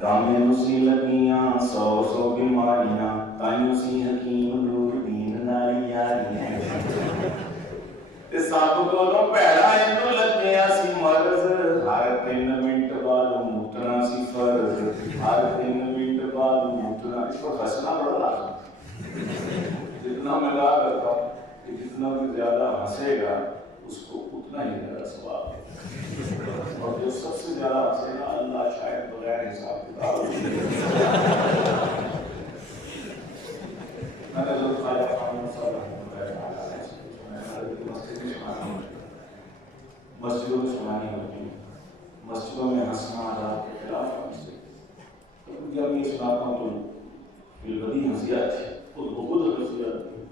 گامے نسی لگیاں سو سو بیماریاں تائیوں سی حکیم نور دین نالی یاریاں تے ساتھ کولوں پیڑا اینوں لگیا سی مرض ہر 3 منٹ بعد موتنا سی فرض ہر 3 منٹ بعد موتنا اس کو ہنسنا بڑا لازم جتنا میں کہا کرتا ہوں کہ جتنا بھی زیادہ ہنسے گا اس کو اتنا ہی زیادہ ثواب ہے اور جو سب سے زیادہ ہنسے گا اللہ شاید بغیر حساب کتاب میں نے جو خواجہ خانم صلی اللہ مسجدوں میں سنانی ہوتی ہے مسجدوں میں ہنسنا آداب کے خلاف ہنستے جب یہ سناتا ہوں تو بالبدی ہنسیات ہے خود بخود ہنسیات ہے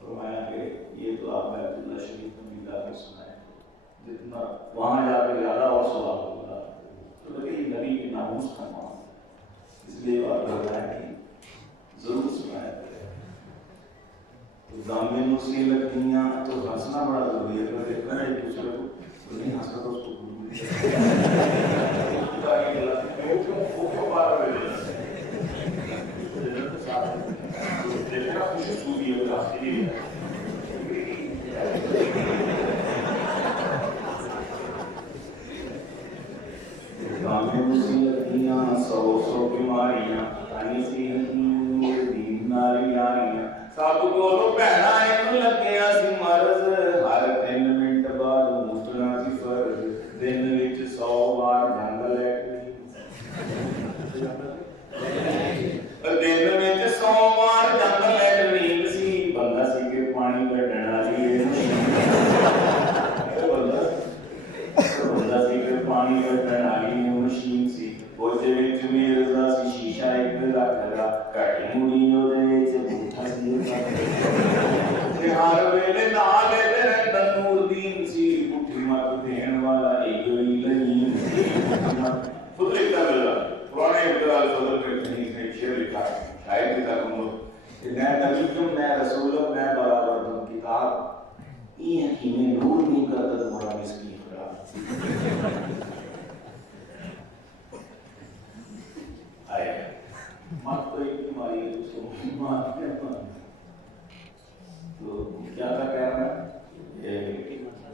فرمایا کہ یہ تو آپ نے عبداللہ شریف میں جا کے سنائے جتنا وہاں جا کے زیادہ اور سوال ہوگا تو لگے یہ نبی کے ناموس کا نام اس لیے بات کر رہا ہے کہ ضرور سنایا کرے دامے نسی لگیاں تو ہنسنا بڑا ضروری ہے تو دیکھنا ہے ایک دوسرے کو تو نہیں ہنسنا تو اس کو بھول دامے نسی لگیاں سو سو بیماریاں تائیں سی حکیم نور دین نالی یاریاں ساتھ کولوں پیڑا اینوں لگیا سی مرض ہر 3 منٹ بعد موتنا سی فرض دن وچ 100 بار جنگ لیٹرین دن وچ 100 بار جنگ لیٹرین سی بندہ سی کہ پانی کڈن والی بندہ سی کہ پانی کڈن والی مشین سی اس وچ میرزا سی شیشہ ایک رکھ دا کٹی مڑی اودے وچ بوٹھا سی ہر ویلے نال رہندا نور دین سی بوٹھی مت دین والا ایو ہی لئیم سی خود لکھتا ملا پرانے ابتدال فضل میں کہیں سے شعر لکھا شاید بھی تک ہم لوگ کہ میں نبیتم میں رسولم میں برابر دن کتاب این حکیم نور دین کرتا تمہارا مسکی خراب آئے مات تو ایک بیماری ہے اس کو مات کہتا تو کیا تھا کہہ رہا ہے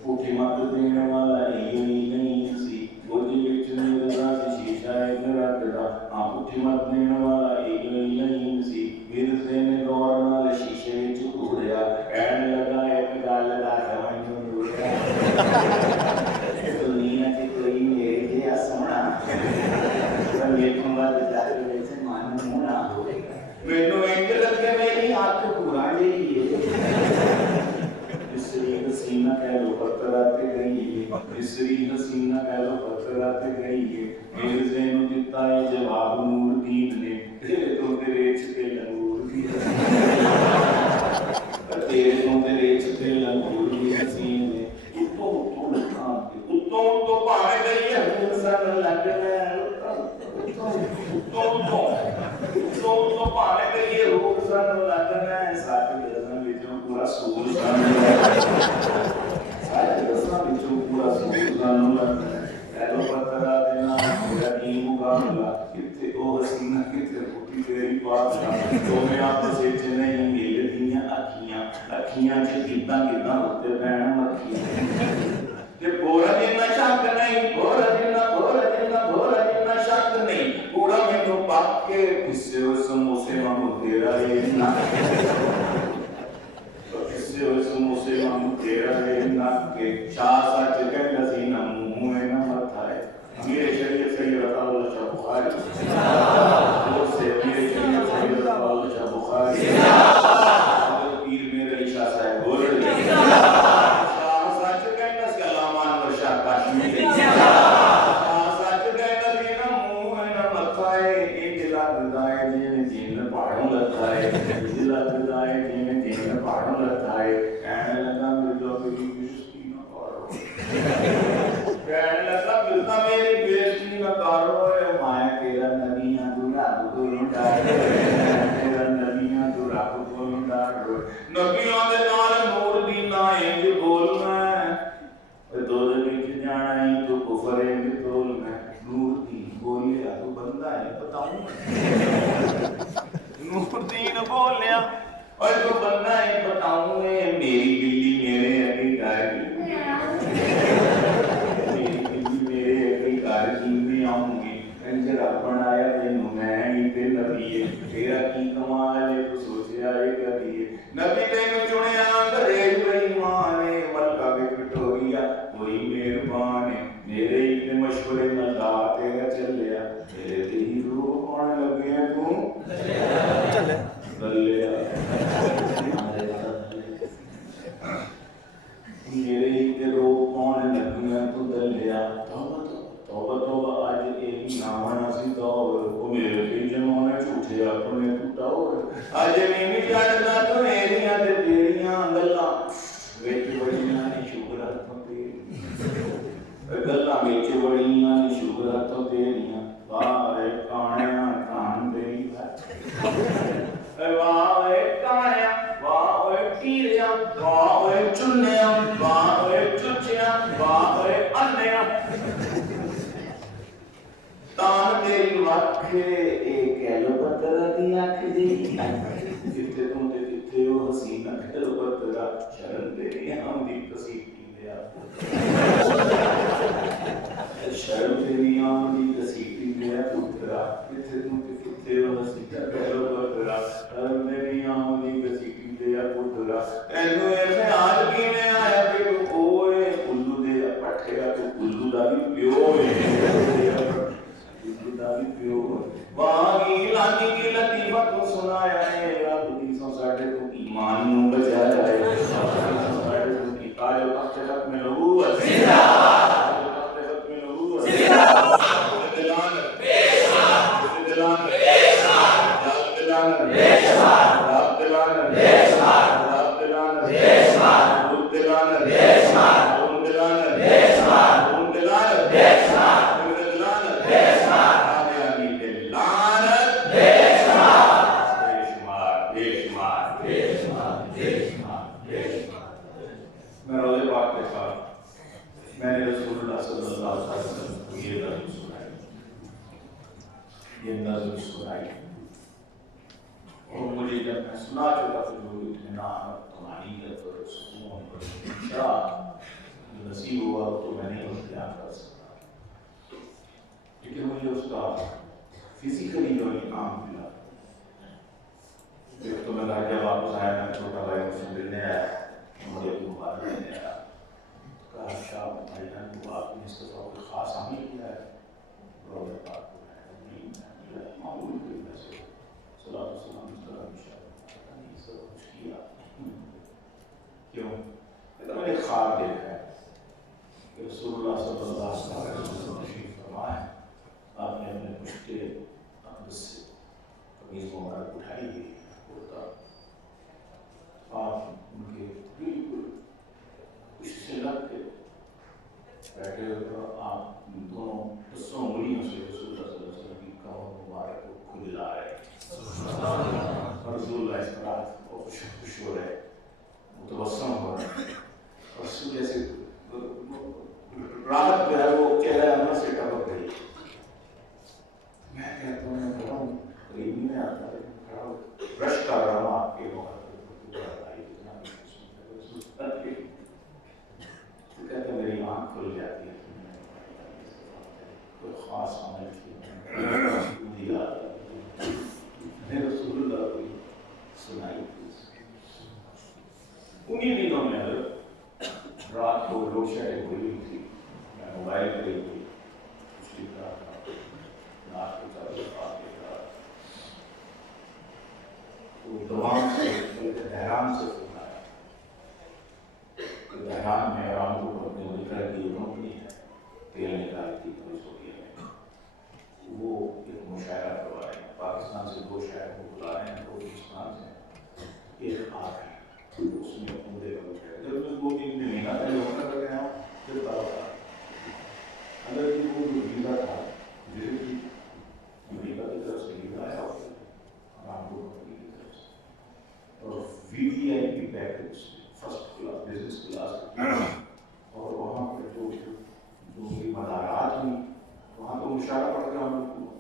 پوٹھی مت دینے والا ایو ہی نہیں سی گوجی وچ میرزا سی شیشہ ایک رکھ دا ہاں پوٹھی مت دینے والا ایو ہی نہیں سی مرزے نے غور نال شیشے وچ گھوریا کہن لگا ایک گل دا سمجھ نوریا دنیا تے کوئی میرے جیسا سونا ویکھوں ود جا کے ویسے من ہونا مینوں انج لگے میری ہاتھ پورا جہی حسینہ کہہ لو پتھر آتے گئی ہے مصری حسینہ کہہ لو پتھر آتے گئی ہے مرزے نو دتا ہے جواب نور دین نے تیرے تو تیرے چھتے لنگور دی تیرے تو تیرے چھتے لنگور دی حسین نے اتوں لکھاں اتوں پانے گئی ہے حضور سن لگنا اتوں پانے گئی ہے حضور سن لگنا ہے ساتھ گزن وچوں پورا سور سن ساتھ گزن وچوں پورا سور سن لگنا ہے پہلو پتھر دینا میرا دین مقابلہ کتے او حسینہ کتے پوٹھی تیری پاس تو میں آپ سے نہیں مل دیاں اکھیاں چ کیداں ہوتے پہن مکھیاں کہ پورا جنہ شک نہیں پورا جنہ شک نہیں پورا مینوں پاک کے کسے سموسے وانگو تیرا لینا کسے سموسے وانگو تیرا لینا کہ شاہ سچ کہندا سی نہ منہ ہے نہ متھا ہے میرے شریعت سے یہ رضا اللہ شاہ بخاری اور سے میرے شریعت سے یہ رضا اللہ شاہ بخاری پیر میرے عشاء صاحب بول نبیوں دے نال نور دینا انج بولنا دو دے وچ جانا ہی تو کفر انج تولنا نور دی بولیا تو بندہ بتاؤں. نوردین بولیا اور تو بندہ ہے بتاؤں میں میری بلی میرے ابھی گھر کی میری بلی میرے ابھی گھر کی بھی آؤں گی کنجر بنایا تینوں میں ہی تے نبی ہے تیرا کی کمال ہے تو سوچیا ہے کبھی ہے نبی تینوں چنیا انگریز بے ایمان ہے ملکہ کے کٹوریا کوئی مہربان ہے میرے اتنے مشورے مزا تیرا چل لیا میرے تیری روح کون لگے ہیں تو دلیا میرے اتنے روح کون لگے ہیں تو دلیا توبہ توبہ آج ایک نامہ نسی دور وہ میرے پی جنہوں نے چھوٹے اپنے ٹوٹاور آج میں جانتا تو میریاں تے تیریاں گلاں ویچ بڑیاں نے شکر ہاتھوں تیریاں گلاں ویچ بڑیاں نے شکر ہاتھوں تیریاں واہ اے کانیاں کان تیری واہ اے کانیاں واہ اے تیریاں واہ اے چنیاں واہ اے چچیاں واہ اے انیاں تان تیری وکھے ایک ایلو پتر دی آنکھ دی جتے تم تے جتے وہ حسین اکھل پترا شرم تیری ہم دی کسیٹی دیا شرم تیری ہم دی کسیٹی دیا پترا جتے تم تے جتے وہ حسین اکھل پترا شرم تیری ہم دی کسیٹی دیا پترا اینو اے خیال کی میں آیا کہ تو کوئے کلو دیا پٹھیا تو کلو دا بھی پیو وہاں کی لانی کی لطیفہ تو سنایا ہے رب دی سوسائٹی تو ایمان نو بچا جائے سوسائٹی تو کی قائل وقت حق میں نبوت زندہ وقت حق میں نبوت زندہ دلان دلان دلان رب دلان رب دلان رب دلان میں روزے پاک کے ساتھ میں نے رسول اللہ صلی اللہ علیہ وسلم کو یہ نظر سنائی اور مجھے جب میں سنا چکا تو جو اطمینان اور طمانینت اور سکون اور انشاء نصیب ہوا تو میں نہیں اس بیان کر سکتا لیکن مجھے اس کا فزیکلی جو انعام ملا ایک تو میں کہا جب واپس آیا میں چھوٹا بھائی مجھ سے ملنے آیا مجھے مبارک دینے آیا کہا شاہ بھائی جان کو آپ نے اس کا کوئی خاص عمل کیا ہے روزہ پاک کو میں معمول کے میں سے صلاۃ والسلام نہیں سب کچھ کیا کیوں میں نے خواب دیکھا ہے کہ رسول اللہ صلی اللہ علیہ وسلم تشریف فرمائے آپ نے اپنے پشتے اقدس سے قمیض مبارک اٹھائی گئی کرتا آپ ان کے بالکل کچھ سے لگ کے بیٹھے ہوئے آپ دونوں دسوں انگلیوں سے رسول اللہ صلی اللہ علیہ وسلم کی کمر مبارک کو کھلا رہے اور رسول اللہ اس طرح خوش ہو رہے متبسم ہو رہے اور رسول جیسے راحت جو ہے وہ چہرہ انور سے ٹپک گئی میں کہتا ہوں میں کھڑا ہوں قریب میں آتا ہے کھڑا ہوں برش کر رہا ہوں آپ کے وہاں کہتے میری آنکھ کھل جاتی ہے کوئی خاص عمل کی میں رسول اللہ کو سنائی تھی انہی دنوں میں رات کو لوڈ شیڈنگ ہوئی تھی میں موبائل پہ ہی تھی کچھ لکھ رہا تھا ناش کو چاہتا بات دیکھ رہا تو دوام سے بلکہ دہران سے سنا ہے کہ دہران میں رام کو اپنے ملکہ کی کمپنی ہے تیل نکالتی پولیس ہو گیا ہے وہ ایک مشاعرہ کروا رہے ہیں پاکستان سے 2 شاعر کو بلا رہے ہیں 2 ہندوستان سے ایک آپ ہے اس میں عمدے کا مشاعرہ جب میں 2-3 مہینہ پہلے ہونا کر گیا ہوں پھر تھا اگر کہ وہ جو ویزا تھا جسے کہ امریکہ کی طرف سے ویزا آیا ہوتا رام کو کمپنی کی طرف سے اور VVIP package first class business class اور وہاں پہ جو میری مدارات ہوئی وہاں تو مشاعرہ پڑھ کے ہم لوگ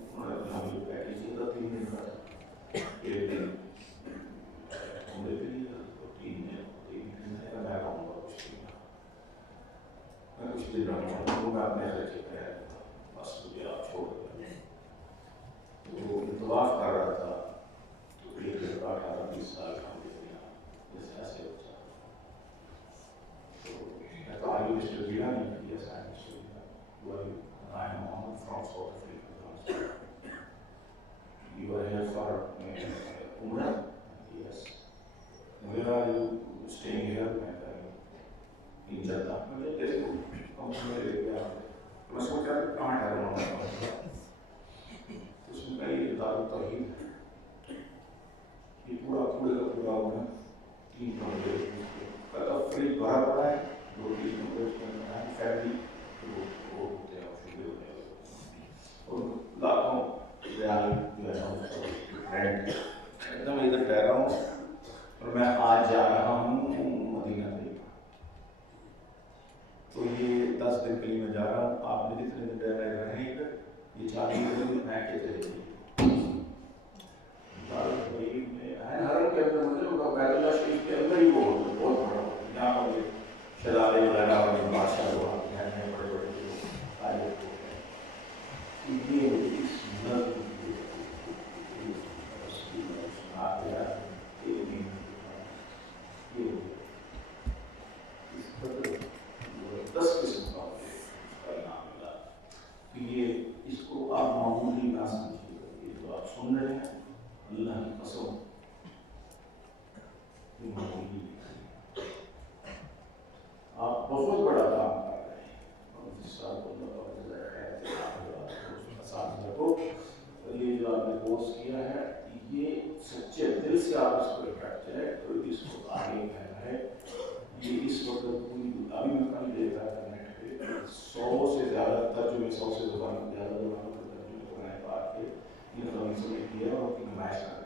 آپ بھی جتنے دن رہ رہے ہیں یہ 40 دن میں کے چلے گی حرم کے اندر مجھے بیت اللہ شریف کے اندر ہی بہت بڑا یہاں پر شہزادے وغیرہ اور بادشاہ لوگ ہیں بڑے بڑے آئے یہ اس نظم دس قسم کا انعام ملا کہ یہ اس کو آپ معمولی نہ سمجھیے گا یہ جو آپ سن رہے ہیں اللہ کی قسم یہ معمولی آپ بہت بڑا کام کر رہے ہیں اور جس سال کو یہ جو آپ نے کورس کیا ہے یہ سچے دل سے آپ اس پر ڈٹ جائے تو اس کو آگے بڑھنا ہے یہ اس وقت پوری ابھی میں کل دیکھ رہا تھا نیٹ پہ 100 سے زیادہ ترجمے 100 سے زیادہ زبانوں پر ترجمے قرآن پاک کے ان سے کیا اور ان کی نمائش کر